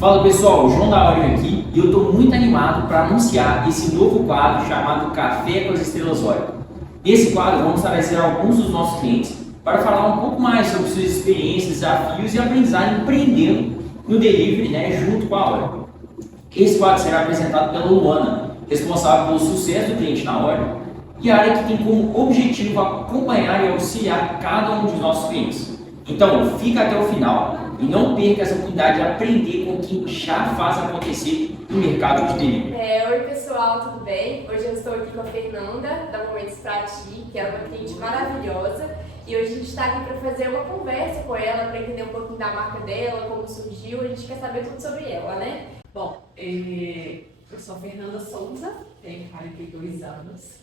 Fala pessoal, João Daório aqui e eu estou muito animado para anunciar esse novo quadro chamado Café com as Estrelas Óleo. Nesse quadro vamos trazer alguns dos nossos clientes para falar um pouco mais sobre suas experiências, desafios e aprendizagem empreendendo no delivery, junto com a Óleo. Esse quadro será apresentado pela Luana, responsável pelo sucesso do cliente na Óleo e a área que tem como objetivo acompanhar e auxiliar cada um dos nossos clientes. Então, fica até o final e não perca essa oportunidade de aprender com quem já faz acontecer no mercado de delivery. Oi pessoal, tudo bem? Hoje eu estou aqui com a Fernanda, da Momentos Pra Ti, que é uma cliente maravilhosa. E hoje a gente está aqui para fazer uma conversa com ela, para entender um pouquinho da marca dela, como surgiu. A gente quer saber tudo sobre ela, né? Bom, eu sou Fernanda Souza, tenho 42 anos.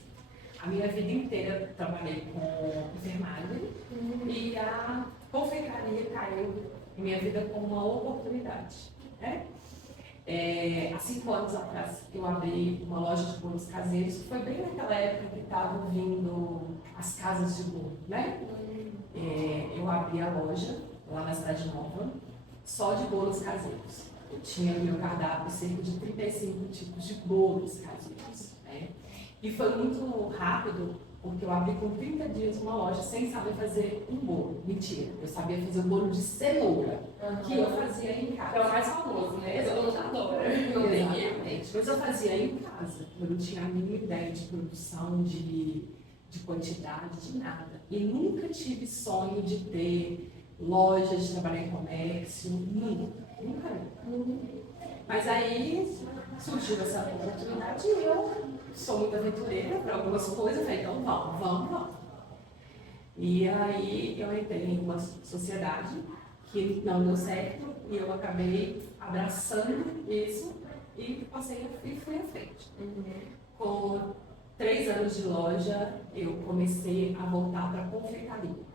A minha vida inteira trabalhei com enfermagem e a confeitaria caiu em minha vida como uma oportunidade, né? Há 5 anos atrás eu abri uma loja de bolos caseiros, que foi bem naquela época que estavam vindo as casas de bolo, né? Eu abri a loja lá na Cidade Nova, só de bolos caseiros. Eu tinha no meu cardápio cerca de 35 tipos de bolos caseiros, né? E foi muito rápido, porque eu abri com 30 dias uma loja sem saber fazer um bolo. Mentira, eu sabia fazer um bolo de cenoura, que eu fazia em casa. É o mais famoso, né? Todo mundo adora. Exatamente, mas eu fazia em casa. Eu não tinha a mínima ideia de produção, de quantidade, de nada. E nunca tive sonho de ter loja, de trabalhar em comércio, nunca. Mas aí surgiu essa oportunidade e eu sou muito aventureira para algumas coisas, falei, então vamos. E aí eu entrei em uma sociedade que não deu certo e eu acabei abraçando isso e fui à frente. Com 3 anos de loja, eu comecei a voltar para a confeitaria.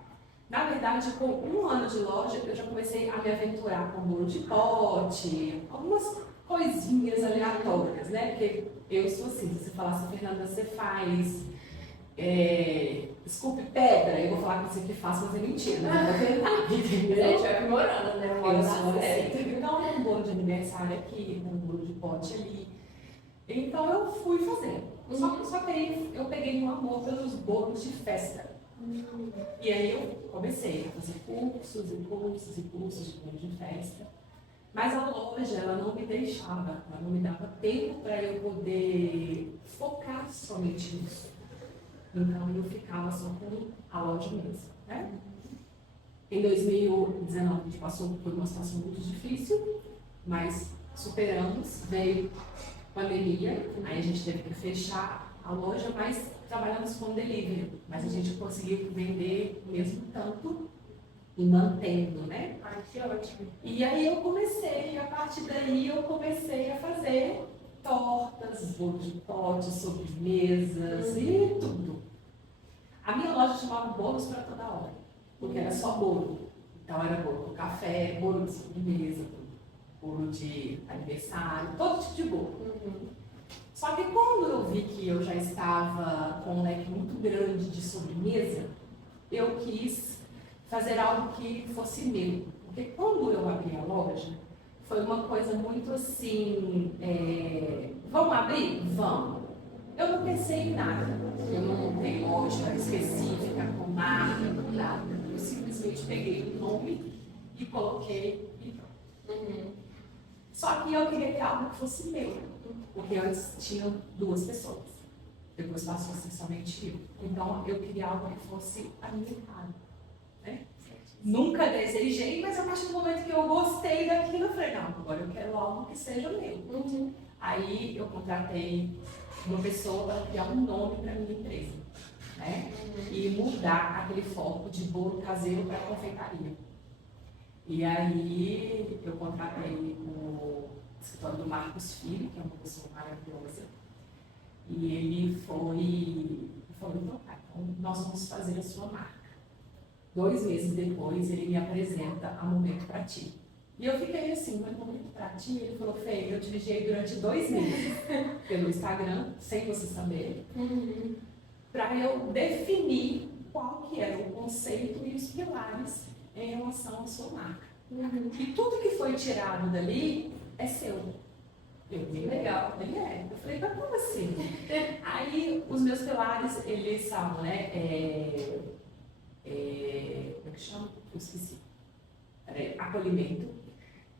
Na verdade, com 1 ano de loja, eu já comecei a me aventurar com bolo de pote, algumas coisinhas aleatórias, né? Porque eu sou assim, se você falasse, Fernanda, você faz esculpe pedra, eu vou falar que você que faz, mas é mentira, não vou tentar, entendeu? A gente vai aprimorando, né? Eu sou assim. Então, um bolo de aniversário aqui, um bolo de pote ali. Então, eu fui fazendo. Só que aí eu peguei um amor pelos bolos de festa. E aí eu comecei a fazer cursos de bolo de festa. Mas a loja, ela não me deixava, ela não me dava tempo para eu poder focar somente nisso. Então eu ficava só com a loja mesmo, né? Em 2019 a gente passou por uma situação muito difícil, mas superamos, veio pandemia, aí a gente teve que fechar a loja, mas trabalhamos com delivery, mas a gente conseguiu vender mesmo tanto e mantendo, né? Ai, que ótimo. E aí a partir daí eu comecei a fazer tortas, bolos de pote, sobremesas e tudo. A minha loja chamava Bolos para Toda Hora, porque era só bolo. Então era bolo com café, bolo de sobremesa, bolo de aniversário, todo tipo de bolo. Só que quando eu vi que eu já estava com um leque muito grande de sobremesa, eu quis fazer algo que fosse meu. Porque quando eu abri a loja, foi uma coisa muito assim, vamos abrir? Vamos. Eu não pensei em nada. Eu não montei loja específica, com marca, nada. Eu simplesmente peguei o nome e coloquei e pronto. Só que eu queria ter algo que fosse meu. Porque antes tinham 2 pessoas. Depois passou a ser somente eu. Então eu queria algo que fosse a minha cara. Né? Nunca desejei, mas a partir do momento que eu gostei daquilo, eu falei, não, agora eu quero algo que seja meu. Aí eu contratei uma pessoa para criar um nome para a minha empresa, né? E mudar aquele foco de bolo caseiro para confeitaria. E aí eu contratei o escritório do Marcos Filho, que é uma pessoa maravilhosa. E ele falou, então tá, então nós vamos fazer a sua marca. 2 meses depois, ele me apresenta a Momento Pra Ti. E eu fiquei assim, mas Momento Pra Ti? Ele falou, Fê, eu te vigiei durante 2 meses pelo Instagram, sem você saber, para eu definir qual que era o conceito e os pilares em relação à sua marca. E tudo que foi tirado dali é seu. Legal. Ele é. Eu falei, mas como assim? Aí os meus pilares, eles são, né? Como é que chama? Eu esqueci. Acolhimento,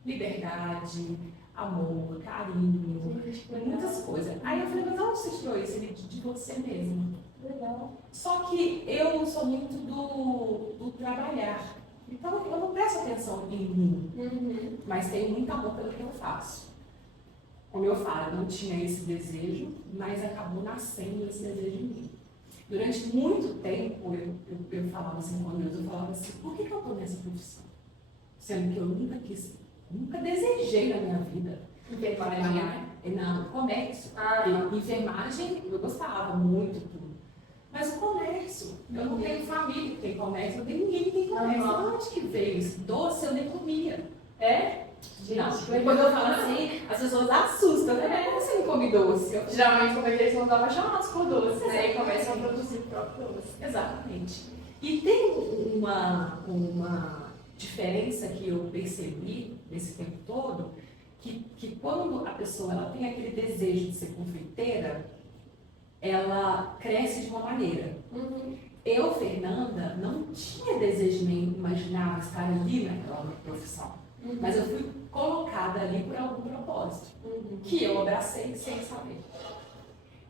liberdade, amor, carinho, muitas coisas. Aí eu falei, mas onde você tirou isso? Ele de você mesmo. Legal. Só que eu não sou muito do trabalhar. Então eu não presto atenção em mim, mas tenho muito amor pelo que eu faço. Como eu falo, eu não tinha esse desejo, mas acabou nascendo esse desejo em mim. Durante muito tempo eu falava assim com Deus, eu falava assim, por que eu estou nessa profissão? Sendo que eu nunca desejei na minha vida trabalhar no comércio. Enfermagem eu gostava muito, tudo. Mas o comércio, eu não tenho família que tem comércio, não tenho ninguém que tem comércio. De onde que veio isso? Doce eu nem comia. Gente, Não, quando eu falo assim, as pessoas assustam, né? Como você não come doce? Geralmente, como eles não estavam chamados por doce, né? E começam a produzir o próprio doce. Exatamente. E tem uma diferença que eu percebi nesse tempo todo, que quando a pessoa ela tem aquele desejo de ser confeiteira, ela cresce de uma maneira. Eu, Fernanda, não tinha desejo nem imaginava estar ali naquela profissão. Mas eu fui colocada ali por algum propósito, que eu abracei sem saber.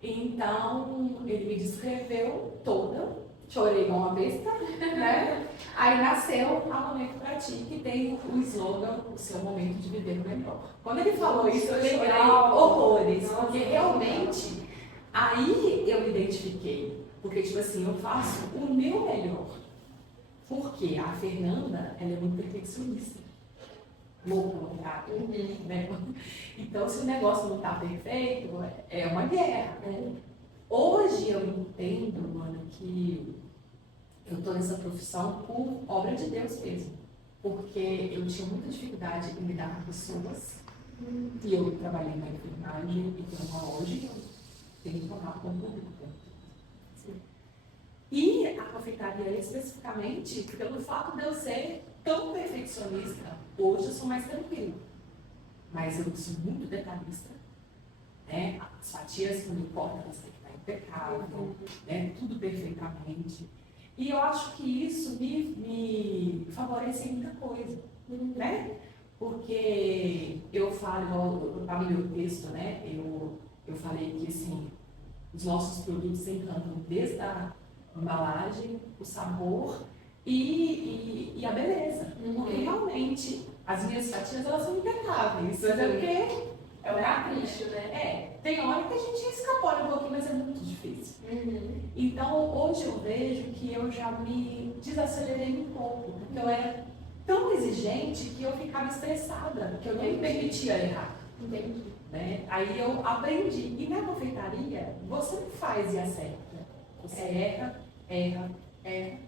Então, ele me descreveu toda, chorei igual uma besta, né? Aí nasceu a Momento Pra Ti, que tem o slogan, o seu momento de viver o melhor. Quando ele falou isso, eu chorei horrores, porque realmente, aí eu me identifiquei. Porque, tipo assim, eu faço o meu melhor. Porque a Fernanda, ela é muito perfeccionista. Louco, né? Então, se o negócio não está perfeito, é uma guerra. Hoje eu entendo, mano, que eu estou nessa profissão por obra de Deus mesmo. Porque eu tinha muita dificuldade em lidar com pessoas. E eu trabalhei na enfermagem e tenho uma loja e eu tenho contato com o público. E a confeitaria especificamente, pelo fato de eu ser tão perfeccionista, hoje eu sou mais tranquila. Mas eu sou muito detalhista, né? As fatias, quando eu corto, elas têm que estar impecável, né? Tudo perfeitamente. E eu acho que isso me favorece em muita coisa, né? Porque eu falo, para o meu texto, né? Eu falei que, assim, os nossos produtos encantam desde a embalagem, o sabor e a beleza. Porque realmente as minhas fatias elas são impecáveis. Mas é porque é o capricho, né? Tem hora que a gente escapola um pouquinho, mas é muito difícil. Então hoje eu vejo que eu já me desacelerei um pouco, porque eu era tão exigente que eu ficava estressada, que eu não me permitia errar. Entendi. Né? Aí eu aprendi. E na confeitaria, você não faz e acerta. Você erra e erra.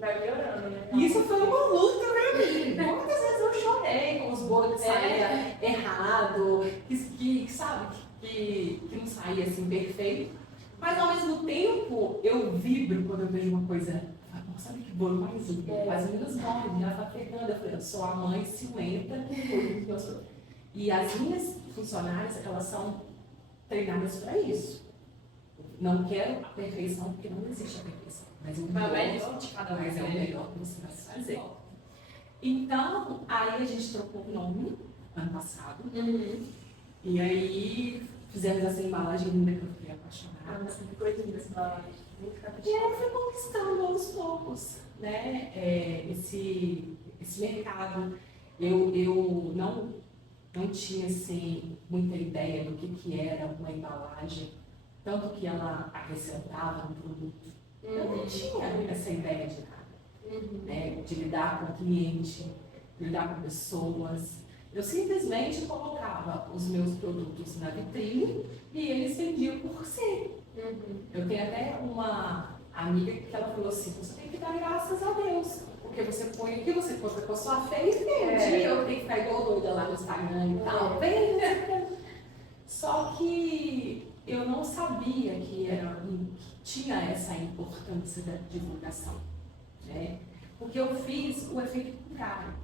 Vai melhorando, né? Isso foi uma luta pra mim. Muitas vezes eu chorei com os bolos que saíam errado, que sabe, que não saía assim perfeito. Mas ao mesmo tempo, eu vibro quando eu vejo uma coisa. Sabe que bolo mais lindo? As meninas morrem, ela tá pegando. Eu falei, eu sou a mãe ciumenta que eu sou. E as minhas funcionárias, elas são treinadas para isso. Não quero a perfeição, porque não existe a perfeição. Mas o melhor de cada vez é o melhor que você vai fazer. Então, aí a gente trocou o nome, ano passado. E aí fizemos essa embalagem linda que eu fiquei apaixonada. Ficou linda essa embalagem. E aí eu fui conquistando aos poucos, né? Esse mercado. Eu não tinha assim, muita ideia do que era uma embalagem, tanto que ela acrescentava no produto. Eu não tinha essa ideia de nada, né? De lidar com o cliente, de lidar com pessoas. Eu simplesmente colocava os meus produtos na vitrine e eles vendiam por si. Eu tenho até uma amiga que ela falou assim, você tem que dar graças a Deus. Porque você põe o que você pôs com a sua fez, vende. Eu tenho que ficar igual doida lá no Instagram e tal. Vende. Só que eu não sabia que tinha essa importância da divulgação. Né? Porque eu fiz o efeito contrário.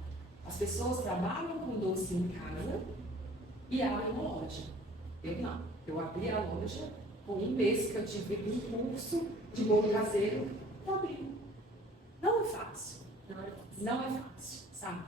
As pessoas trabalham com doce em casa e abre uma loja. Eu não. Eu abri a loja com um mês que eu tive um curso de bolo caseiro, eu abri. Não é fácil. Não é fácil, sabe?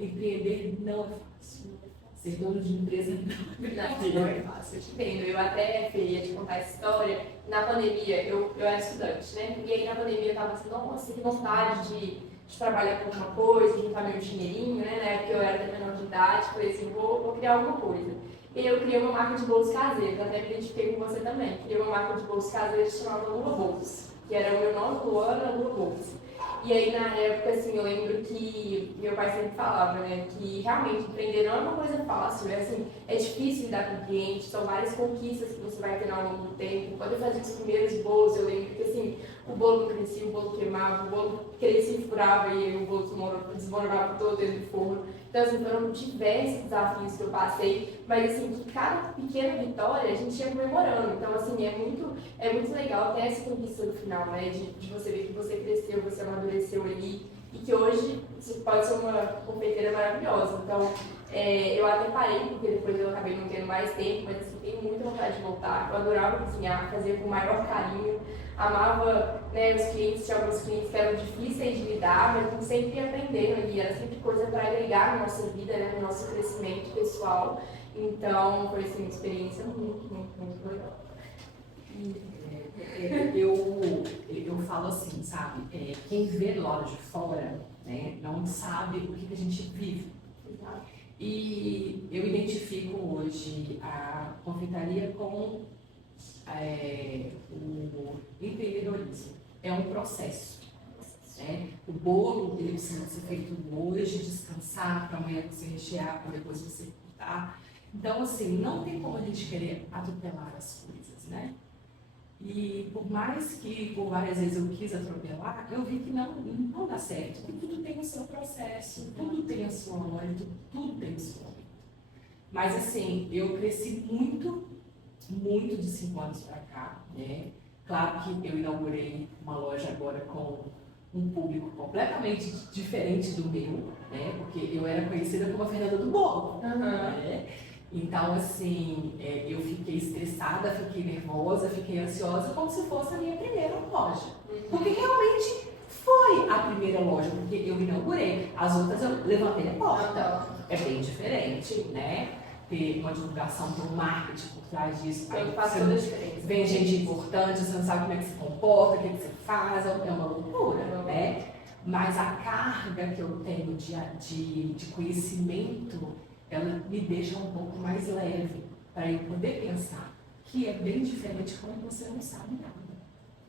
Empreender não é fácil. Ser dono de empresa Não é fácil, eu te entendo. Eu até ia te contar essa história. Na pandemia, eu era estudante, né? E aí na pandemia eu tava assim, nossa, que vontade de trabalhar com alguma coisa, juntar meu dinheirinho, né? Na época eu era até menor de idade, falei assim, vou criar alguma coisa. E aí eu criei uma marca de bolos caseiros, até me identifiquei com você também. Criei uma marca de bolos caseiros que chamava Lua Bolos, que era o meu nome, Luana Lua Bolos. E aí, na época, assim, eu lembro que meu pai sempre falava, né, que realmente empreender não é uma coisa fácil, assim, é difícil lidar com o cliente, são várias conquistas que você vai ter ao longo do tempo. Quando eu fazia os primeiros bolos, eu lembro que, assim, o bolo não crescia, o bolo queimava, o bolo crescia e furava e o bolo desmoronava todo dentro do forno. Então, assim, foram diversos desafios que eu passei, mas, assim, que cada pequena vitória a gente ia comemorando. Então, assim, é muito legal ter essa conquista no final, né, de você ver que você cresceu, você amadureceu ali, e que hoje você pode ser uma confeiteira maravilhosa. Então, eu até parei, porque depois eu acabei não tendo mais tempo, mas assim, tenho muita vontade de voltar. Eu adorava cozinhar, fazia com o maior carinho, amava, né, os clientes, tinha alguns clientes que eram difíceis de lidar, mas a gente sempre ia aprendendo ali, era sempre coisa para agregar na nossa vida, né, no nosso crescimento pessoal. Então, foi assim, uma experiência muito legal. Eu falo assim, sabe? Quem vê lá de fora, né, não sabe o que a gente vive. E eu identifico hoje a confeitaria com o empreendedorismo. É um processo. Né? O bolo ele precisa ser feito hoje, descansar, para amanhã você rechear, para depois você cortar. Então, assim, não tem como a gente querer atropelar as coisas, né? E por mais que por várias vezes eu quis atropelar, eu vi que não dá certo. Tudo tem o seu processo, tudo tem a sua hora, tudo tem o seu momento. Mas assim, eu cresci muito de 5 anos para cá, né? Claro que eu inaugurei uma loja agora com um público completamente diferente do meu, né? Porque eu era conhecida como a Fernanda do Bolo, né? Então, assim, eu fiquei estressada, fiquei nervosa, fiquei ansiosa, como se fosse a minha primeira loja. Porque realmente foi a primeira loja, porque eu inaugurei. As outras eu levantei a porta. É bem diferente, né? Ter uma divulgação, ter um marketing por trás disso. Aí faz toda a diferença. Vem gente importante, você não sabe como é que se comporta, o que você faz, é uma loucura, né? Mas a carga que eu tenho de conhecimento, ela me deixa um pouco mais leve para eu poder pensar que é bem diferente quando você não sabe nada.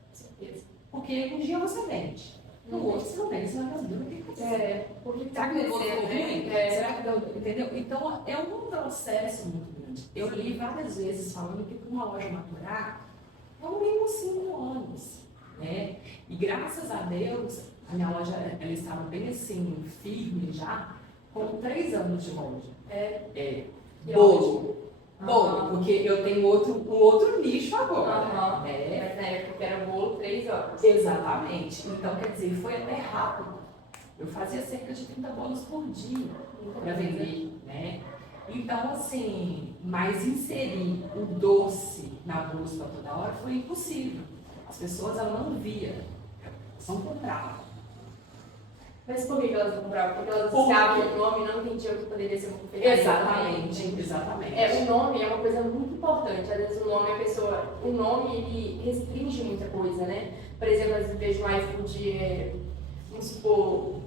Com certeza. Porque um dia você vende, no outro você não vende, você não vai o que fazer. Porque será que eu vou ruim? né? Será que eu, entendeu? Então é um processo muito grande. Eu li várias vezes falando que para uma loja maturar, no mínimo 5 anos. Né? E graças a Deus, a minha loja ela estava bem assim, firme já, com 3 anos de loja. Bolo, porque eu tenho um outro nicho agora. Né? Mas na época era bolo 3 anos. Exatamente. Então, quer dizer, foi até rápido. Eu fazia cerca de 30 bolos por dia para vender, né? Então, assim, mas inserir o doce na Bolos para toda hora foi impossível. As pessoas elas não viam, elas não compravam. Mas por que elas não compravam? Porque elas associavam o nome e não entendiam que poderia ser uma confeitaria. Exatamente. O nome é uma coisa muito importante. Às vezes o nome ele restringe muita coisa, né? Por exemplo, às vezes vejo no iFood, vamos supor,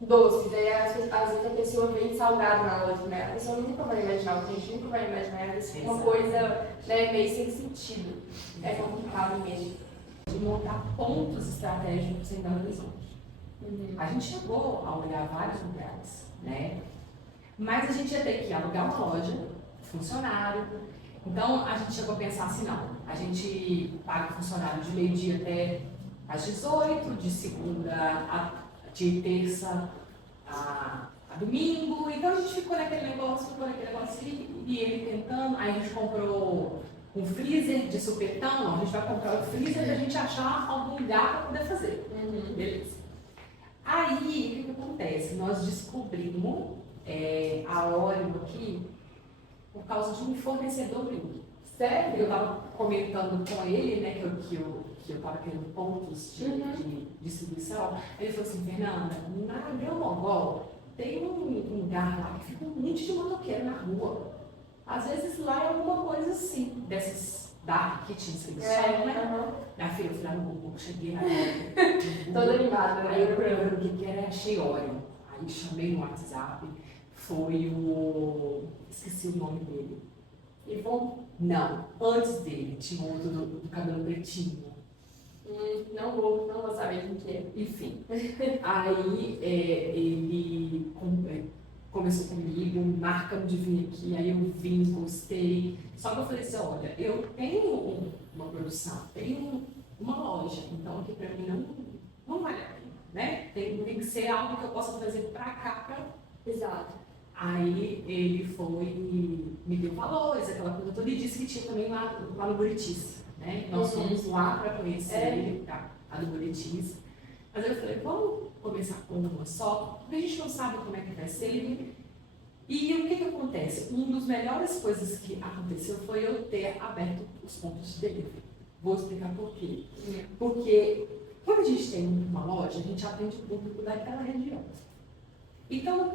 doces, aí às vezes a pessoa vem salgado na loja, né? A pessoa nunca vai imaginar, o cliente nunca vai imaginar uma coisa, né, meio sem sentido. É complicado mesmo. De montar pontos estratégicos em Belo Horizonte. A gente chegou a olhar vários lugares, né? Mas a gente ia ter que alugar uma loja, funcionário. Então a gente chegou a pensar assim, não, a gente paga o funcionário de meio-dia até às 18, de terça a domingo. Então a gente ficou naquele negócio e ele tentando. Aí a gente comprou um freezer de supetão, não, a gente vai comprar o freezer e a gente achar algum lugar para poder fazer. Beleza. Aí, o que acontece? Nós descobrimos a hora por causa de um fornecedor meu. Sério? Eu estava comentando com ele, né, que eu estava querendo pontos de distribuição. Ele falou assim, Fernanda, na Grão Mongol tem um lugar lá que fica um monte de motoqueiro na rua. Às vezes lá é alguma coisa assim, dessas dark kitchens que eles chamam, né? Minha filha, eu falei, não, cheguei lá. Toda animada, né? Aí eu perguntei o que era, achei óleo. Aí chamei no WhatsApp, foi o... esqueci o nome dele. Ivon? Não, antes dele, tinha outro do cabelo pretinho. Não vou saber quem que é. Enfim, aí ele começou comigo, marcamos de vir aqui, aí eu vim, gostei. Só que eu falei assim, olha, eu tenho uma produção, tenho uma loja, então aqui pra mim não vale a pena, né? Tem que ser algo que eu possa trazer pra cá, Exato. Aí ele foi e me deu valores, aquela coisa toda, e disse que tinha também lá no Buritis, né? Nós fomos lá para conhecer ele, a do Buritis. Mas aí eu falei, vamos começar com uma só, porque a gente não sabe como é que vai ser. E o que acontece? Uma das melhores coisas que aconteceu foi eu ter aberto os pontos de delivery. Vou explicar por quê. Porque quando a gente tem uma loja, a gente atende o público daquela região. Então,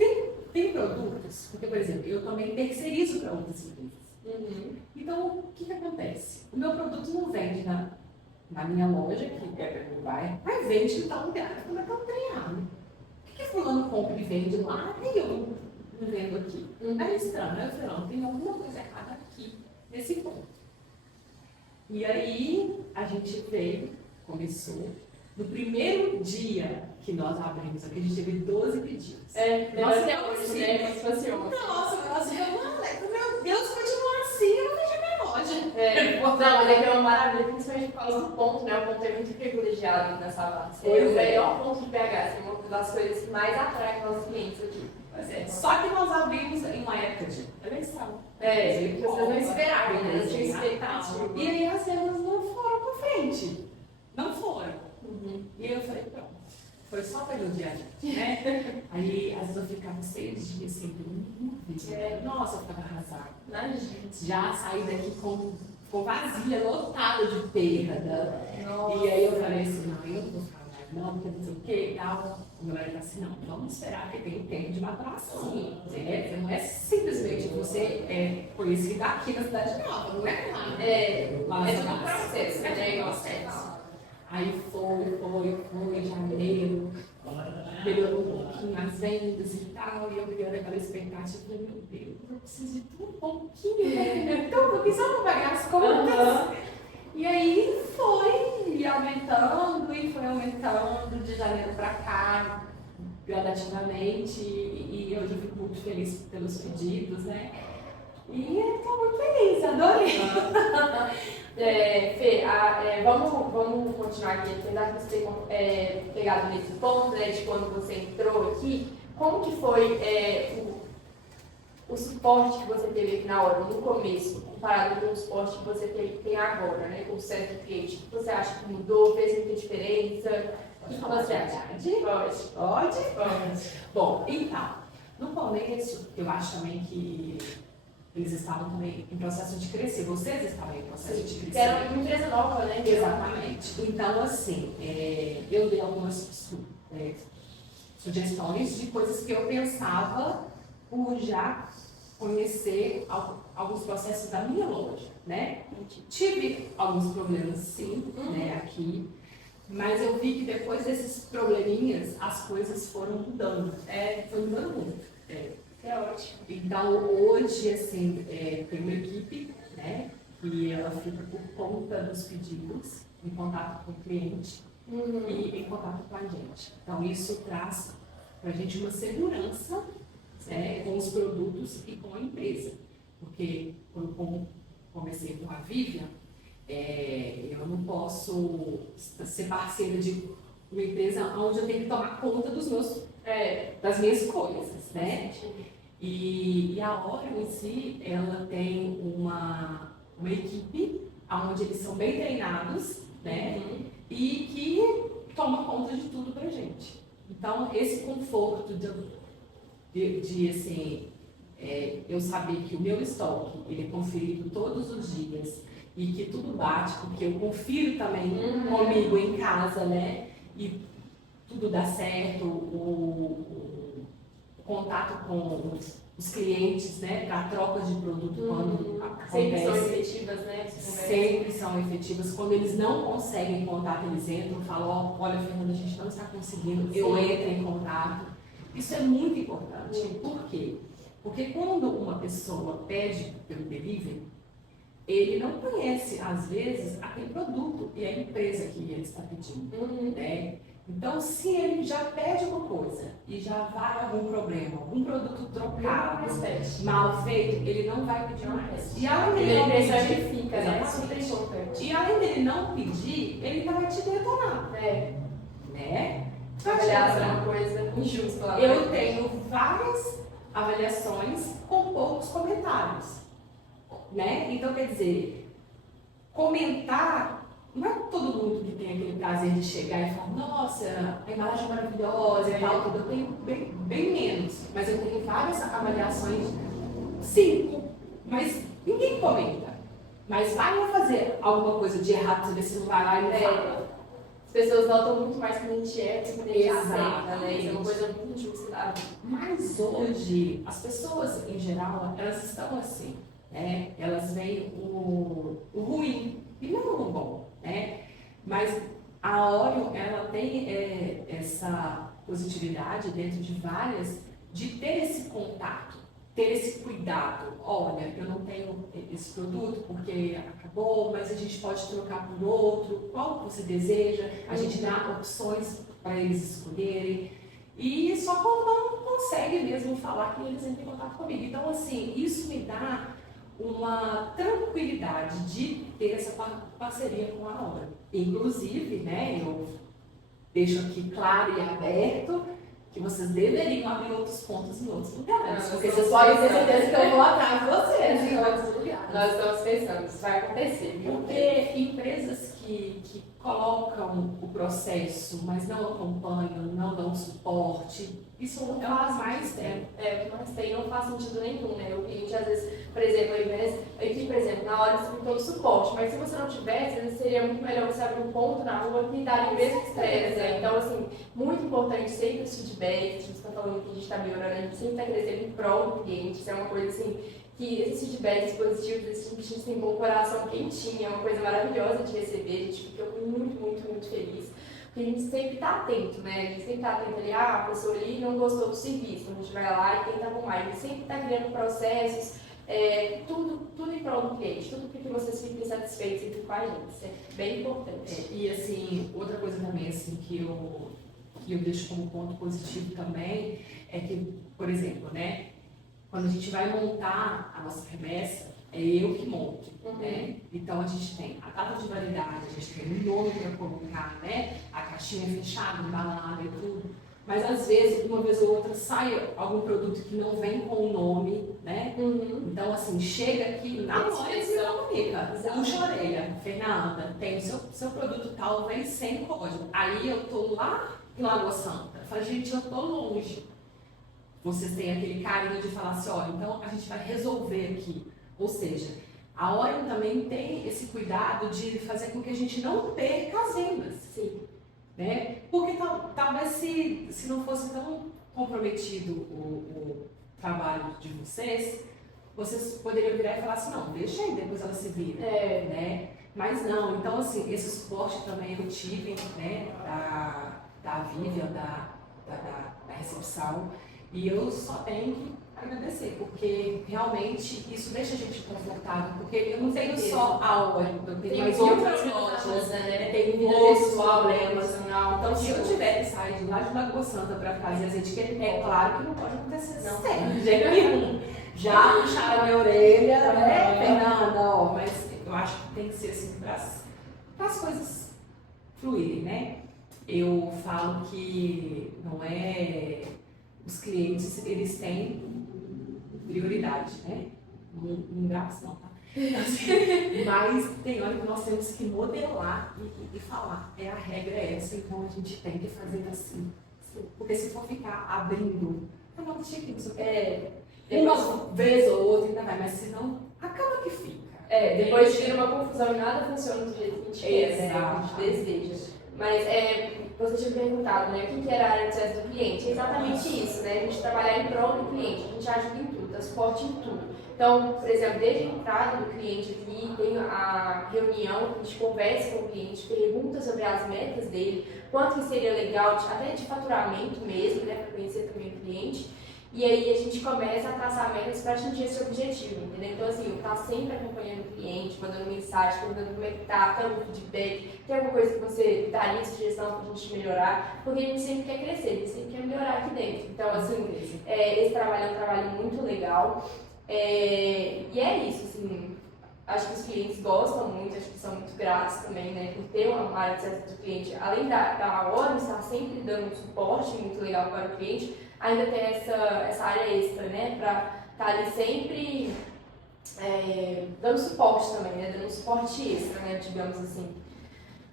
tem produtos, porque, por exemplo, eu também terceirizo para outras empresas. Então, o que acontece? O meu produto não vende na minha loja, que é para o bairro, mas vende em tal lugar, como é que eu treinado? Por que fulano compra e vende lá e eu não vendo aqui? É estranho, né? Eu falei, não, tem alguma coisa errada aqui, nesse ponto. E aí, a gente veio, começou. No primeiro dia que nós abrimos aqui, a gente teve 12 pedidos. Nossa, até hoje, né? Como se fosse ontem. Nossa, meu Deus, continua assim, eu vou fechar minha loja. Não, mas é que é uma maravilha, principalmente por causa do ponto, né? O ponto é muito privilegiado nessa base. É o melhor ponto de BH, assim, uma das coisas que mais atrai nossos clientes aqui. Só que nós abrimos em uma época de eleição. Porque vocês não esperavam, né? Não tinha expectativa. E aí as vendas não foram pra frente. Não foram. E aí eu falei, pronto, foi só pelo dia a dia, né? Aí às vezes eu ficava 6 dias sem dormir. Nossa, eu ficava arrasada. Já saí daqui com vasilha lotada de perda. E aí eu falei assim, não, eu não vou falar mais não, porque não sei o que e tal. A mulher falou assim, não, vamos esperar que tenha um tempo de maturação. Não é simplesmente você conhecido aqui na cidade nova, não é lá. É tudo um processo, né? Aí foi, janeiro, melhorou um pouquinho as vendas e tal, e eu criando aquela expectativa, eu falei, meu Deus, eu preciso de tudo um pouquinho, né? Então, eu quis só não pagar as contas. E aí foi aumentando, de janeiro para cá, gradativamente, e hoje eu fico muito feliz pelos pedidos, né? E estou muito feliz, adorei. Fê, vamos continuar aqui, apesar de você ter pegado nesse ponto, né, de quando você entrou aqui, como que foi o suporte que você teve aqui na hora, no começo, comparado com o suporte que você tem agora, né, com o centro de cliente? O que você acha que mudou, fez muita diferença? O que você acha? Pode. Bom, então, no começo, eu acho também que eles estavam também em processo de crescer, vocês estavam em processo de crescer. Era uma empresa nova, né? Exatamente. Então, assim, eu dei algumas sugestões de coisas que eu pensava por já conhecer alguns processos da minha loja, né? Tive alguns problemas, sim, né, aqui, mas eu vi que depois desses probleminhas, as coisas foram mudando. Foi mudando muito. É ótimo. Então, hoje, assim, tem uma equipe, né, que ela fica por conta dos pedidos, em contato com o cliente e em contato com a gente. Então, isso traz para a gente uma segurança, né, com os produtos e com a empresa. Porque, quando comecei com a Vivian, eu não posso ser parceira de uma empresa onde eu tenho que tomar conta das minhas coisas, né? E a Oreo em si, ela tem uma equipe onde eles são bem treinados, né? E que toma conta de tudo pra gente. Então, esse conforto de assim, eu saber que o meu estoque ele é conferido todos os dias e que tudo bate, porque eu confiro também comigo em casa, né? E tudo dá certo, o contato com os clientes, né? Para troca de produto quando acontece. Sempre são efetivas, né? Sempre são efetivas. Quando eles não conseguem contato, eles entram e falam, olha, Fernanda, a gente não está conseguindo, eu entro em contato. Isso é muito importante. Por quê? Porque quando uma pessoa pede pelo delivery, ele não conhece, às vezes, aquele produto e a empresa que ele está pedindo, né? Então, se ele já pede uma coisa e já vai algum problema, algum produto trocado, mal feito, ele não vai pedir mais. E além dele não pedir, fica, né? Super importante. E além dele não pedir, ele ainda vai te detonar. Né? Avaliação é uma coisa injusta lá. Eu tenho várias avaliações com poucos comentários. Né? Então, quer dizer, comentar, não é todo mundo que tem aquele prazer de chegar e falar, nossa, a embalagem é maravilhosa e tal, tudo. Eu tenho bem menos, mas eu tenho várias avaliações, 5, mas ninguém comenta. Mas vai fazer alguma coisa de errado, você não vai lá e não fala. As pessoas notam muito mais que a gente é do que a gente aceita, né? Isso é uma coisa muito injusta. Mas hoje, as pessoas, em geral, elas estão assim. Elas veem o ruim e não o bom, né? Mas a Oreo, ela tem essa positividade dentro de várias, de ter esse contato, ter esse cuidado. Olha, eu não tenho esse produto porque acabou, mas a gente pode trocar por outro, qual que você deseja, a gente dá opções para eles escolherem. E só quando não consegue mesmo falar que eles entram em contato comigo. Então, assim, isso me dá uma tranquilidade de ter essa parceria com a Oreo. Inclusive, né, eu deixo aqui claro e aberto que vocês deveriam abrir outros pontos em outros lugares. Porque vocês podem ter certeza que eu vou atrás de vocês em outros lugares. Nós estamos pensando, isso vai acontecer. Porque empresas que colocam o processo, mas não acompanham, não dão suporte, isso não faz mais tempo. Mas tem, não faz sentido nenhum, né? O cliente, às vezes, por exemplo, ao invés, aqui, por exemplo, na hora você tem todo o suporte, mas se você não tivesse, às vezes seria muito melhor você abrir um ponto na rua que daria o mesmo estresse, né? Então, assim, muito importante sempre os feedbacks, a gente está falando que a gente está melhorando, a gente sempre está crescendo em prol do cliente, isso é uma coisa assim, que esses feedbacks positivos, esses a gente tem um bom coração quentinho, é uma coisa maravilhosa de receber, a gente fica muito feliz. Porque a gente sempre está atento, né? A gente sempre está atento ali, a pessoa ali não gostou do serviço, então a gente vai lá e tenta arrumar. A gente sempre está criando processos, tudo em prol do cliente, tudo para que vocês fiquem satisfeitos e com a gente. Isso é bem importante. E assim, outra coisa também assim, que eu deixo como ponto positivo também é que, por exemplo, né? Quando a gente vai montar a nossa remessa, é eu que monto, né? Então a gente tem a data de validade, a gente tem um nome para colocar, né? A caixinha fechada, embalada e tudo. Mas às vezes, uma vez ou outra, sai algum produto que não vem com o nome, né? Então assim, chega aqui na hora e comunica, puxa a orelha, Fernanda, tem o seu produto tal, vem sem código. Aí eu tô lá em Lagoa Santa, eu falo, gente, eu tô longe. Vocês têm aquele carinho de falar assim, olha, então a gente vai resolver aqui. Ou seja, a Oreo também tem esse cuidado de fazer com que a gente não perca as vendas. Sim. Né? Porque talvez se não fosse tão comprometido o trabalho de vocês poderiam virar e falar assim, não, deixa aí, depois ela se vira. Né? Mas não, então assim, esse suporte também eu tive, né, da Vivian, da recepção, e eu só tenho que agradecer, porque realmente isso deixa a gente confortável, porque eu não tenho só a Oreo, eu tenho mais outras lojas, né? Tenho outros problemas. Então, se eu tiver que sair de lá de Lagoa Santa para fazer as etiquetas, é claro que não pode acontecer sempre, de jeito nenhum. Já puxaram a minha orelha, né, Fernanda? Ó, mas eu acho que tem que ser assim para as coisas fluírem, né? Eu falo que não é... Os clientes, eles têm prioridade, né? Não graças não, tá? Mas tem hora que nós temos que modelar e falar. A regra é essa, então a gente tem que fazer assim. Porque se for ficar abrindo, não tinha que Uma vez ou outra ainda vai, mas senão acaba que fica. Depois vira uma confusão e nada funciona do jeito que a gente quer, né? A gente deseja. Mas você tinha perguntado, né, o que era a área de sucesso do cliente? É exatamente isso, né? A gente trabalhar em prol do cliente, a gente ajuda em tudo, dá suporte em tudo. Então, por exemplo, desde a entrada do cliente aqui, tem a reunião, a gente conversa com o cliente, pergunta sobre as metas dele, quanto que seria legal, até de faturamento mesmo, né, para conhecer também o cliente. E aí a gente começa a traçar metas para atingir esse objetivo, entendeu? Então assim, eu estou sempre acompanhando o cliente, mandando mensagem, perguntando como é que tá, tem algum feedback, tem alguma coisa que você daria sugestão para a gente melhorar, porque a gente sempre quer crescer, a gente sempre quer melhorar aqui dentro. Então assim, esse trabalho é um trabalho muito legal. E é isso, assim, acho que os clientes gostam muito, acho que são muito gratos também, né, por ter uma área de sucesso do cliente, além da ONU estar sempre dando um suporte muito legal para o cliente, ainda tem essa área extra, né, para estar ali sempre dando suporte também, né, dando um suporte extra, né, digamos assim.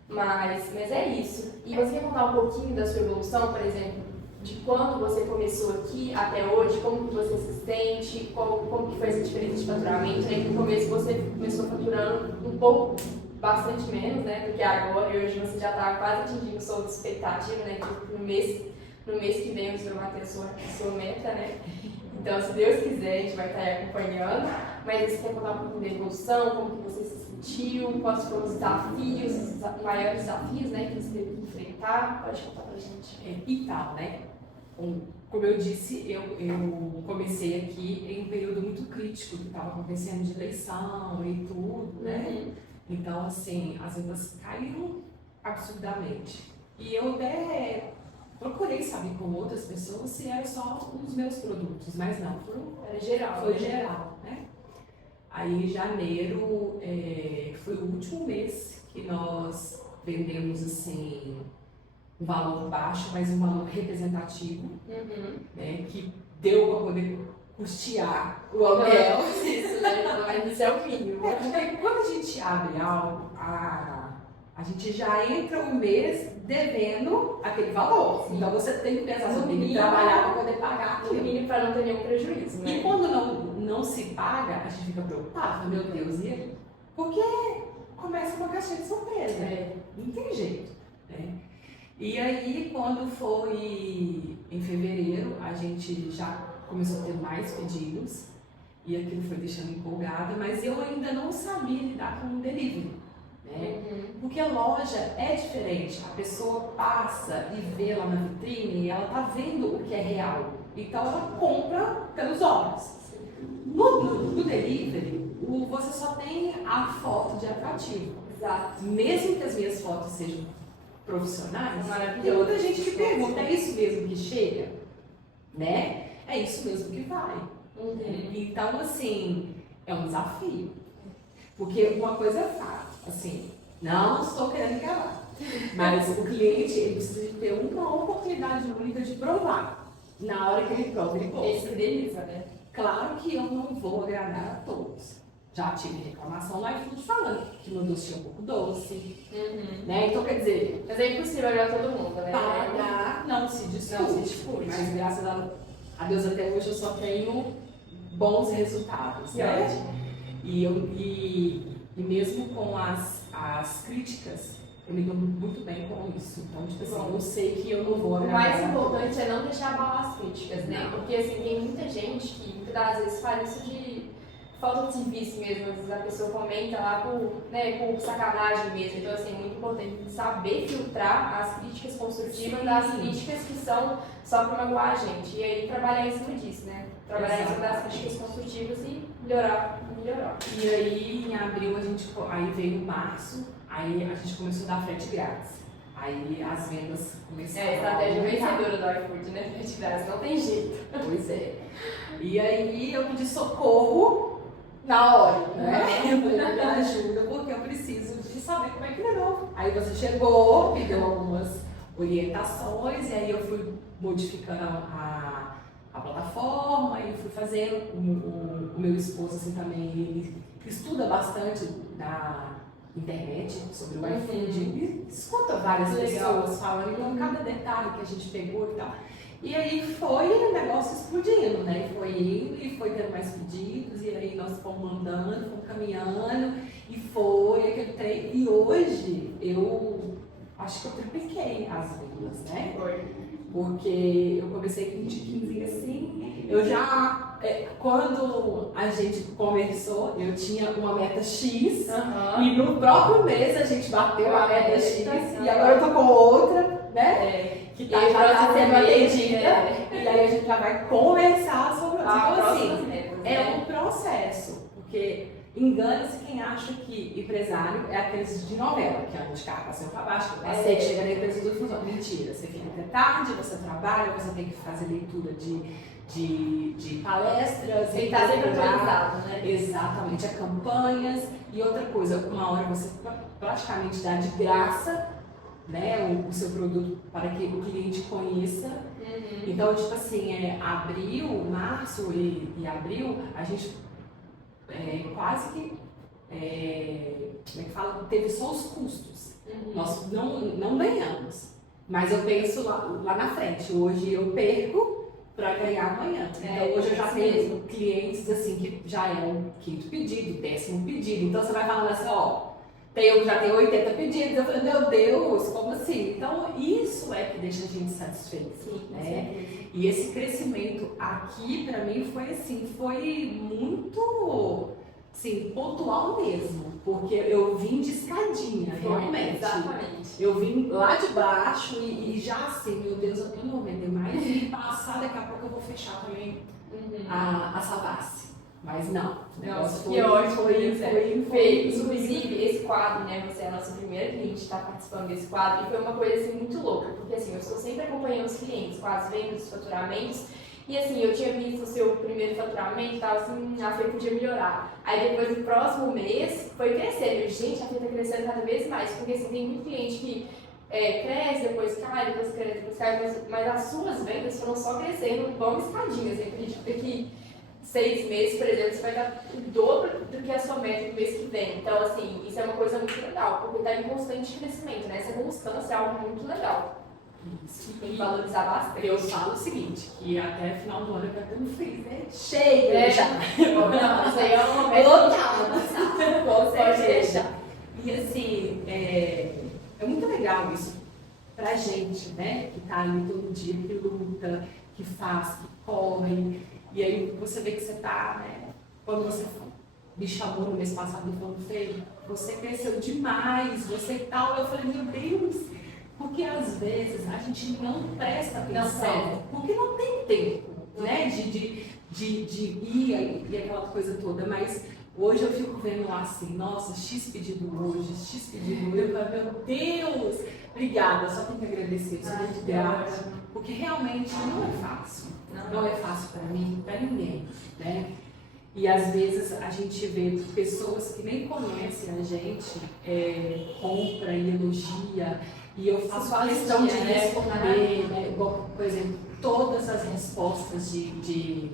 Mas é isso. E você quer contar um pouquinho da sua evolução, por exemplo, de quando você começou aqui até hoje, como que você se sente, como que foi essa diferença de faturamento, né, que no começo você começou faturando um pouco, bastante menos, né, do que agora, e hoje você já está quase atingindo sua expectativa, né, que no mês que vem você vai bater a sua meta, né? Então, se Deus quiser, a gente vai estar aí acompanhando. Mas você quer contar um pouquinho da evolução, como que você se sentiu, quais foram os desafios, os maiores desafios, né, que você teve que enfrentar? Pode contar pra gente. Então, né? Como eu disse, eu comecei aqui em um período muito crítico que estava acontecendo de eleição e tudo, né? Então, assim, as vendas caíram absurdamente. E eu até procurei saber com outras pessoas se era só os meus produtos, mas não, Era geral. foi geral, né? Aí em janeiro foi o último mês que nós vendemos assim um valor baixo, mas um valor representativo, né? Que deu para poder custear o aluguel. Isso, né? Mas isso é o mínimo. Porque quando a gente abre algo, a gente já entra um mês devendo aquele valor. Então você tem que pensar, você tem que trabalhar para poder pagar O aquilo. mínimo para não ter nenhum prejuízo, né? E quando não se paga, a gente fica preocupado, meu Deus, e aí? Porque começa uma caixinha de surpresa, não tem jeito, né? E aí, quando foi em fevereiro, a gente já começou a ter mais pedidos e aquilo foi deixando empolgada, mas eu ainda não sabia lidar com o delivery, né? Porque a loja é diferente, a pessoa passa e vê lá na vitrine e ela tá vendo o que é real, então ela compra pelos olhos. No delivery, você só tem a foto de atrativo. Exato. Mesmo que as minhas fotos sejam profissionais, Maravilhoso. tem muita gente que pergunta, é isso mesmo que chega? Né? É isso mesmo que vai. Então, assim, é um desafio. Porque uma coisa é fato, assim, não estou querendo enganar, mas o cliente ele precisa ter uma oportunidade única de provar. Na hora que ele prova, ele gosta. Ele se fideliza, né? Claro que eu não vou agradar a todos. Já tive reclamação no iFood falando que meu doce tinha um pouco doce, né? Então, quer dizer, Mas é impossível agradar todo mundo, né? pagar não se discute, mas graças a Deus até hoje eu só tenho bons resultados, né? E mesmo com as críticas, eu me dou muito bem com isso. Então, tipo assim, eu sei que eu não vou O agradar. mais importante é não deixar abalar as críticas, né? Porque assim, tem muita gente que muitas das vezes faz isso de falta de serviço mesmo. Às vezes a pessoa comenta lá por sacanagem mesmo. Então, assim, é muito importante saber filtrar as críticas construtivas das críticas que são só para magoar a gente. E aí trabalhar em cima disso, né? Trabalhar em cima das críticas construtivas e melhorar. E aí, em abril, aí veio março, aí a gente começou a dar frete grátis. Aí as vendas começaram a estratégia vencedora do iFood, né? Frete grátis, não tem jeito. Pois é. E aí eu pedi socorro na hora, né? Me ajuda, porque eu preciso de saber como é que é novo. Aí você chegou, me deu algumas orientações, e aí eu fui modificando a plataforma e fui fazendo. O meu esposo assim também, ele estuda bastante da internet sobre o iFood, e escuta várias pessoas falando cada detalhe que a gente pegou e tal. E aí foi o negócio explodindo, né? Foi indo e foi tendo mais pedidos, e aí nós fomos andando, fomos caminhando, e foi aquele trem. E hoje eu acho que eu tripliquei as vendas, né? Porque eu comecei com um tiquinho assim, eu já, quando a gente conversou, eu tinha uma meta X, e no próprio mês a gente bateu a meta X, e agora eu tô com outra, né? Que já sendo atendida, e aí a gente já vai conversar sobre então, assim, é um processo, porque engana-se quem acha que empresário é aqueles de novela, que anda de carro pra cima pra baixo, que você chega na empresa do funciona. Mentira, você fica até tarde, você trabalha, você tem que fazer leitura de palestras. Ele tá sempre atualizado, né? Exatamente, é campanhas. E outra coisa, uma hora você praticamente dá de graça, né, o seu produto para que o cliente conheça. Então, tipo assim, abril, março e abril, a gente quase que, como é que fala, teve só os custos. Nós não ganhamos, mas eu penso lá na frente. Hoje eu perco para ganhar amanhã. Então hoje eu já tenho clientes assim que já é o 5º pedido, 10º pedido. Então você vai falando assim, ó, eu já tenho 80 pedidos. Eu falei, meu Deus, como assim? Então isso é que deixa a gente satisfeito, né? E esse crescimento aqui para mim foi assim, foi muito assim, pontual mesmo, porque eu vim de escadinha, realmente. Exatamente. Eu vim lá de baixo e já assim, meu Deus, eu não vou vender mais e passar, daqui a pouco eu vou fechar também a Savassi. Mas não, o negócio que ótimo, foi. Inclusive, esse quadro, né, você é a nossa primeira cliente, está participando desse quadro, e foi uma coisa assim muito louca, porque assim, eu estou sempre acompanhando os clientes com as vendas, os faturamentos, e assim, eu tinha visto o seu primeiro faturamento e tal, assim, a Fê podia melhorar. Aí depois, no próximo mês, foi crescendo. Eu, gente, a Fê tá crescendo cada vez mais, porque assim, tem muito cliente que cresce, depois cai, depois cresce, depois cai, mas as suas vendas foram só crescendo, igual escadinhas. Eu acredito que 6 meses, por exemplo, você vai dar o dobro do que a sua meta no mês que vem. Então, assim, isso é uma coisa muito legal, porque está em constante crescimento, né? Essa constância é algo muito legal. Isso. Tem que valorizar bastante. Eu falo o seguinte, que até final do ano eu quero ter um freezer cheio já. Não, isso aí é uma meta lotado. pode deixar. E assim, é muito legal isso pra gente, né? Que tá ali todo dia, que luta, que faz, que corre. E aí você vê que você tá, né? Quando você me chamou no mês passado e falou, Fê, você cresceu demais, você e tal. Eu falei, meu Deus, porque às vezes a gente não presta atenção, porque não tem tempo, né? De ir e aquela coisa toda, mas hoje eu fico vendo lá assim, nossa, X pedido hoje, X pedido hoje, eu falo, meu Deus, obrigada, só tenho que agradecer, sou muito grata, porque realmente não é fácil, não é fácil para mim, para ninguém, né? E às vezes a gente vê pessoas que nem conhecem a gente, compra e elogia, e eu faço questão de responder, né? Igual, por exemplo, todas as respostas de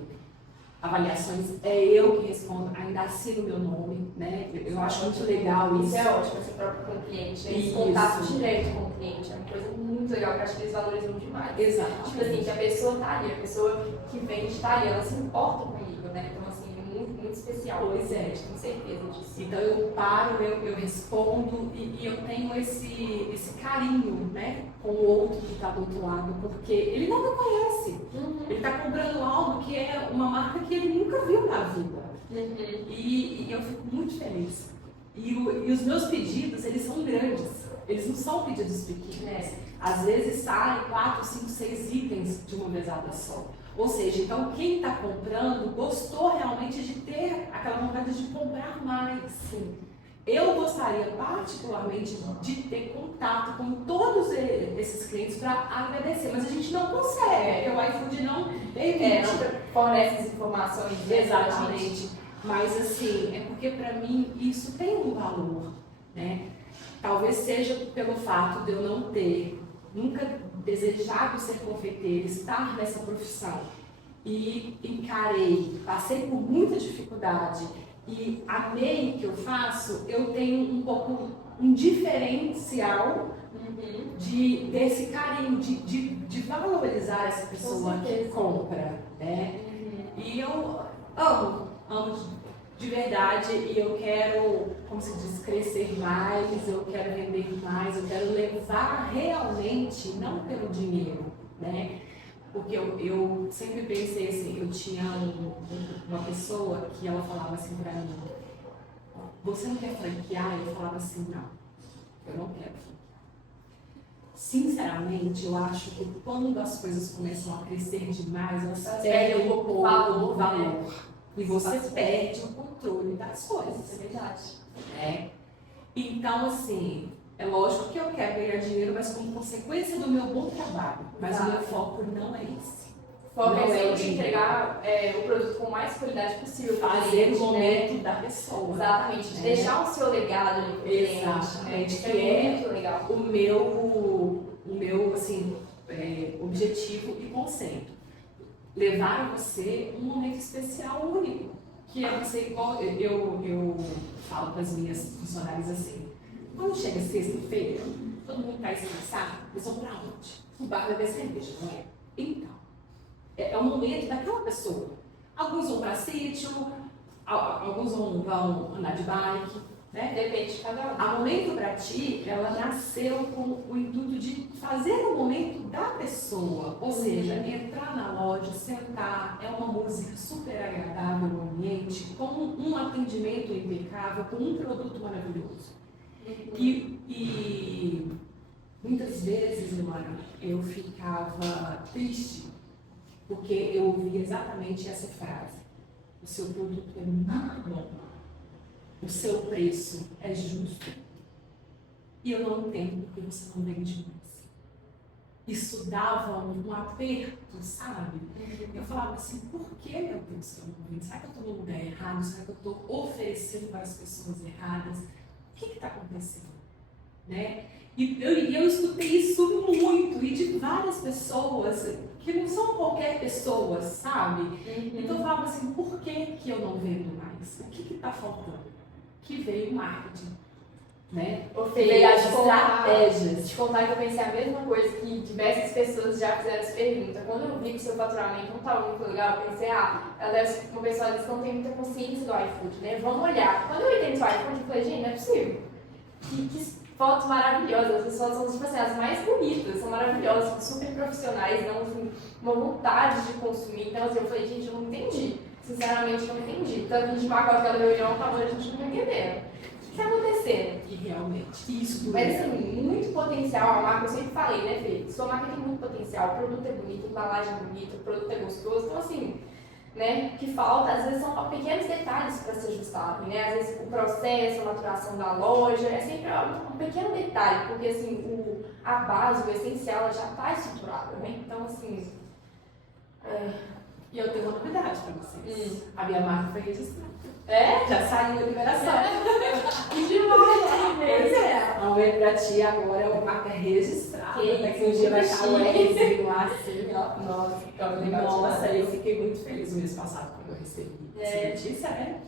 avaliações eu que respondo, ainda assino meu nome, né? Eu acho muito legal isso. Isso é ótimo, você próprio com o cliente, esse contato direto com o cliente, é uma coisa muito legal que eu acho que eles valorizam demais. Exato. Tipo assim, que a pessoa tá ali, a pessoa que vende tá ali, ela se importa comigo, né? Então assim, muito especial. Pois é. Tenho certeza disso. Então eu paro, eu respondo e eu tenho esse carinho, né, com o outro que está do outro lado, porque ele não me conhece. Ele está comprando algo que é uma marca que ele nunca viu na vida. E eu fico muito feliz. E os meus pedidos, eles são grandes. Eles não são pedidos pequenos. Às vezes saem 4, 5, 6 itens de uma mesada só. Ou seja, então quem está comprando gostou realmente de ter aquela vontade de comprar mais. Sim. Eu gostaria particularmente de ter contato com todos esses clientes para agradecer, mas a gente não consegue, porque o iFood não permite. Não fornece as informações. Exatamente. Mas assim, é porque para mim isso tem um valor, né? Talvez seja pelo fato de eu não ter nunca desejado ser confeiteira, estar nessa profissão, e encarei, passei por muita dificuldade e amei o que eu faço, eu tenho um pouco um diferencial desse carinho, de valorizar essa pessoa que compra, né? E eu amo de verdade, e eu quero, como se diz, crescer mais, eu quero vender mais, eu quero levar realmente, não pelo dinheiro, né? Porque eu sempre pensei assim, eu tinha uma pessoa que ela falava assim pra mim, você não quer franquear? Eu falava assim, não, eu não quero. Sinceramente, eu acho que quando as coisas começam a crescer demais, elas perdem um pouco o valor. E você perde o controle das coisas. É verdade. Né? Então, assim, é lógico que eu quero ganhar dinheiro, mas como consequência do meu bom trabalho. Mas o meu foco não é esse. O foco é sempre entregar o produto com mais qualidade possível. Fazer o momento da pessoa. Exatamente. De deixar o seu legado no cliente. Exatamente. Que é muito legal. O meu assim, objetivo e conceito. Levar a você um momento especial único. Que é você, igual eu falo para as minhas funcionárias assim, quando chega sexta-feira, todo mundo está estressado, eles vão para onde? O bar beber cerveja, não é? Então, é o momento daquela pessoa. Alguns vão para sítio, alguns vão andar de bike, né? Depende de cada um. A Momento para Ti, ela nasceu com o intuito de fazer o momento da pessoa, ou seja, entrar na loja, sentar, é uma música super agradável no ambiente, com um atendimento impecável, com um produto maravilhoso. E muitas vezes, Luana, eu ficava triste, porque eu ouvia exatamente essa frase: o seu produto é muito bom, o seu preço é justo, e eu não entendo porque você não vende mais. Isso dava um aperto, sabe? Eu falava assim, por que, meu Deus, que eu não vendo? Será que eu estou no lugar errado? Será que eu estou oferecendo para as pessoas erradas? O que está acontecendo? Né? E eu escutei isso muito, e de várias pessoas, que não são qualquer pessoas, sabe? Então eu falava assim, por que eu não vendo mais? O que está faltando? Que veio o marketing, né? Veio as estratégias. Te contar que eu pensei a mesma coisa, que diversas pessoas já fizeram essa pergunta. Quando eu vi que o seu faturamento não estava muito legal, eu pensei, uma pessoa disse que não tem muita consciência do iFood, né? Vamos olhar. Quando eu entrei no iFood, eu falei, gente, não é possível. Que fotos maravilhosas, as fotos são tipo assim, as mais bonitas, são maravilhosas, são super profissionais, dão assim, uma vontade de consumir. Então assim, eu falei, gente, eu não entendi. Sinceramente, não entendi. Tanto a gente marcou aquela reunião, acabou a gente não entendendo. O que está acontecendo? E realmente, isso. Mas assim, muito potencial. A marca, eu sempre falei, né, Fê? Sua marca tem muito potencial. O produto é bonito, a embalagem é bonita, o produto é gostoso. Então, assim, né, o que falta, às vezes, são pequenos detalhes para se ajustarem, né? Às vezes, o processo, a maturação da loja, é sempre um pequeno detalhe, porque, assim, a base, o essencial, ela já está estruturada, né? Então, assim... E eu tenho uma novidade para vocês. A minha marca foi registrada. É? Já saiu a liberação. Que demais! Pois é. A Momento para Ti agora é uma marca registrada. Daqui um dia vai estar o Rzinho lá assim, ó. Nossa, que legal. Nossa, eu fiquei muito feliz no mês passado quando eu recebi essa notícia, né?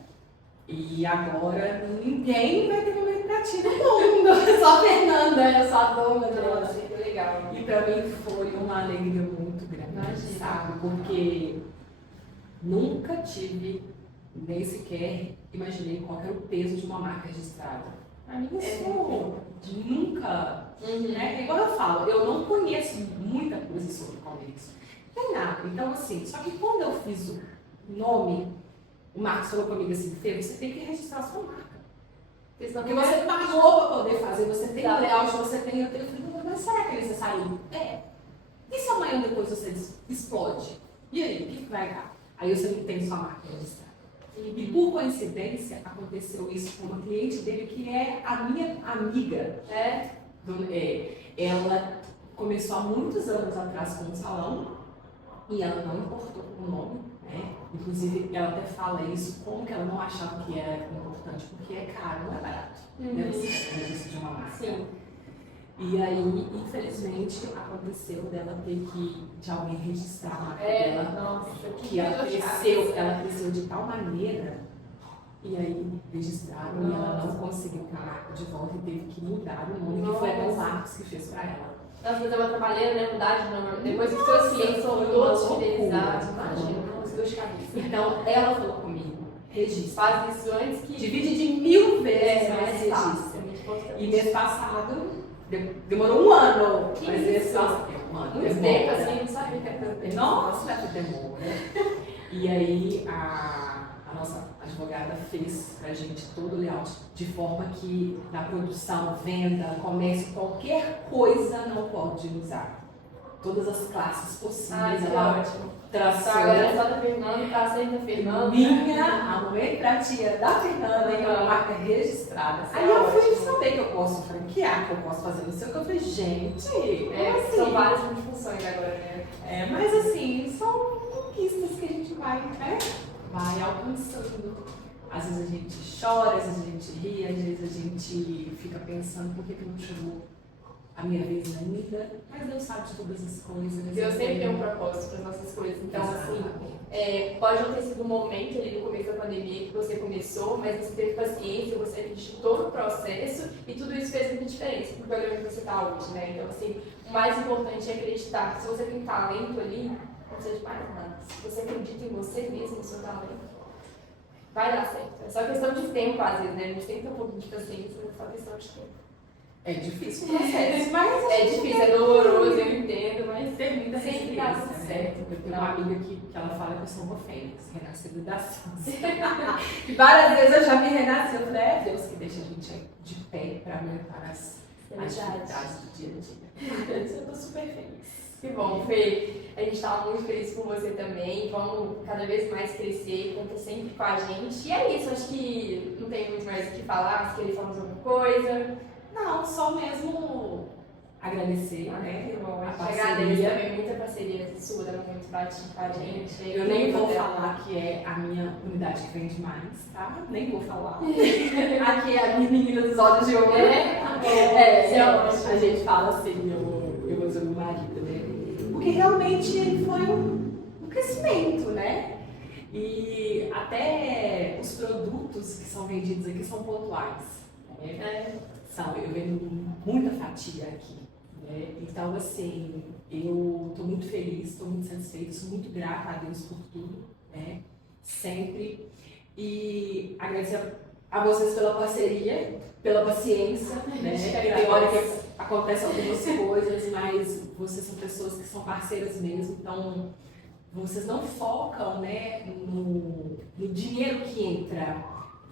E agora ninguém vai ter Momento para Ti no mundo. Só a Fernanda, eu sou a dona dela. Nossa, que legal. E para mim foi uma alegria muito grande, sabe? Porque nunca tive, nem sequer imaginei qual era o peso de uma marca registrada. Pra mim isso nunca, né? Igual eu falo, eu não conheço muita coisa sobre comércio. Não tem nada. Então assim, só que quando eu fiz o nome, o Marcos falou comigo assim, Fê, você tem que registrar a sua marca. Porque você pagou para poder fazer, você tem layout, você tem... Eu falei, mas será que é necessário? E se amanhã depois você explode? E aí, o que vai dar? Aí você não tem sua marca registrada. E por coincidência, aconteceu isso com uma cliente dele que é a minha amiga. Ela começou há muitos anos atrás com um salão e ela não importou com o nome, né? Inclusive, ela até fala isso, como que ela não achava que era importante, porque é caro, não é barato. Né? Você de uma marca. Sim. E aí, infelizmente, aconteceu dela ter que, de alguém registrar a marca dela. Nossa, que ela cresceu de tal maneira. E aí registraram e ela não conseguiu ter a marca de volta e teve que mudar o nome, que foi a Marcos que fez pra ela. Nossa, mas eu trabalhando, né? Mudar de nome. Depois que os seus clientes são todos fidelizados, imagina, nossa, dor de cabeça. Então ela falou comigo, registra. Faz isso antes que. Divide de 1000 vezes, mas mais fácil. registra. É muito importante. E mês passado, demorou um ano. Que Mas isso? mês passado, um ano. Muito demora. tempo assim, não sabia que era tanto tempo. Nossa, que demora. E aí a nossa advogada fez pra gente todo o layout de forma que na produção, venda, comércio, qualquer coisa não pode usar. Todas as classes possíveis. Que ela ótimo. traçou. Tá, agora é só da Fernanda, tá sempre da Fernanda. Minha, a mãe pra tia da Fernanda, que é uma marca registrada. Isso Aí é eu fui ótimo. saber que eu posso franquear, que eu posso fazer não sei o que. Eu falei, gente, como assim? São várias multifunções agora, né? Mas assim, são conquistas que a gente vai, né? Vai alcançando. Às vezes a gente chora, às vezes a gente ri, às vezes a gente fica pensando por que não chegou a minha vez ainda. Mas Deus sabe de todas as coisas. Deus sempre tem um propósito para as nossas coisas. Então, assim, pode não ter sido um momento ali no começo da pandemia que você começou, mas você teve paciência, você acreditou todo o processo e tudo isso fez muita diferença pro programa que você está hoje, né? Então, assim, o mais importante é acreditar. Se você tem talento ali, não precisa de mais nada. Se você acredita em você mesmo, no seu talento, vai dar certo. É só questão de tempo, às vezes, né? A gente tem que ter um pouquinho de paciência, mas é só questão de tempo. É difícil o processo, mas É difícil, é doloroso, eu entendo, mas termina sempre dá tudo certo. Eu tenho uma amiga que ela fala que eu sou uma fênix, renascida da cinza. E várias vezes eu já me renasci, eu falei, é Deus que deixa a gente de pé para aguentar as atividades do dia a dia. Eu tô super feliz. Que bom, Fê. A gente está muito feliz com você também. Vamos cada vez mais crescer, conta sempre com a gente. E é isso, acho que não tem muito mais o que falar, se querer falar mais alguma coisa. Não, só mesmo agradecer, né? Que bom, A a gente parceria. agradece também muita parceria sua, dando muito bate com a gente. Eu nem vou falar que é a minha unidade que vende mais, tá? Nem vou falar. Aqui é a minha menina dos olhos de ouro. A gente fala assim, eu uso meu marido, né? Porque realmente foi um crescimento, né? E até os produtos que são vendidos aqui são pontuais. Né? Eu vendo muita fatia aqui. Né? Então, assim, eu estou muito feliz, estou muito satisfeita, sou muito grata a Deus por tudo, né? Sempre. E agradecer a vocês pela parceria, pela paciência, né? Tem hora que acontecem algumas coisas, mas vocês são pessoas que são parceiras mesmo, então vocês não focam, né, no dinheiro que entra,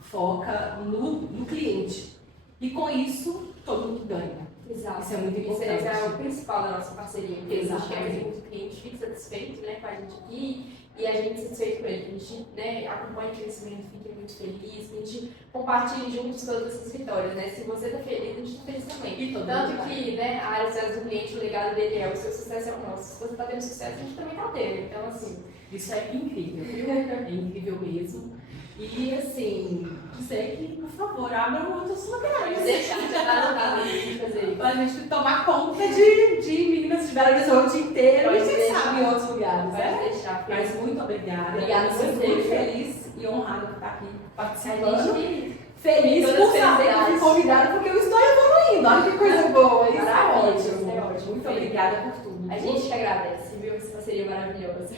foca no cliente. E com isso, todo mundo ganha. Exato. Isso é muito importante. Esse é o principal da nossa parceria. Exatamente. A gente quer que o cliente fique satisfeito, né, com a gente aqui e a gente satisfeito com ele. A gente, né, acompanha o crescimento, fica muito feliz, a gente compartilha juntos todas essas vitórias, né? Se você está feliz, a gente está feliz também. Tanto que, né, a área de sucesso do cliente, o legado dele é o seu sucesso é o nosso. Se você está tendo sucesso, a gente também está tendo. Então, assim, isso é incrível, viu? É incrível mesmo. E assim, dizer que, por favor, abram outros lugares. deixar já tá anotado pra gente fazer isso. Pra gente tomar conta de meninas de Belo Horizonte inteiro Pode e quem deixar. sabe em outros lugares, Pode né? deixar. Mas muito obrigada. Obrigada a Estou você. muito feliz e honrada por estar aqui A participando. gente Feliz todas por as saber que felicidades. fui convidada porque eu estou evoluindo. Olha que coisa boa. Isso é Maravilha, ótimo. isso é ótimo. Muito obrigada por tudo. A gente que agradece, viu? Essa parceria maravilhosa.